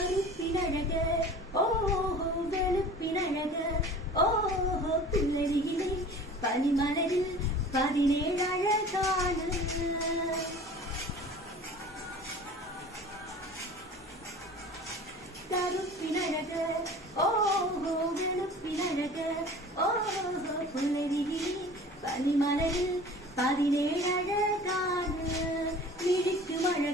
கருப்பினழக ஓஹோ வெளுப்பினழக. ஓஹோ புல்லரியிலே பனிமலரில் பதினேழு அழகான கருப்பினழக ஓஹோ வெளுப்பினழக. ஓஹோ புல்லரியிலே பனிமலரில் பதினேழு அழகான மிழிக்கும் அழக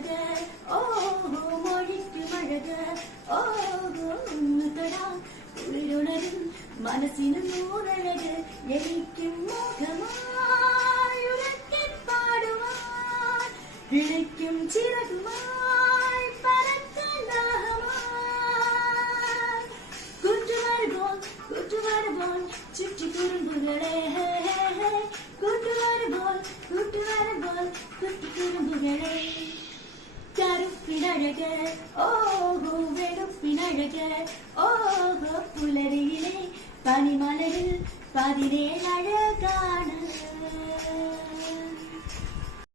அழக ஓஹோ உன்னுதடா உயிருணரும் மனசினும் நூறழகு எரிக்கும் மோகமாய் உலக்கின் பாடுவாய் விழிக்கும் சிறகுமாய் பறக்க தாகமாய் குற்று வருவோம் கருப்பினழக ஓஹோ வெறுப்பினழக ஓஹோ புலரியிலே பனிமலரில் பதினேழு அழகான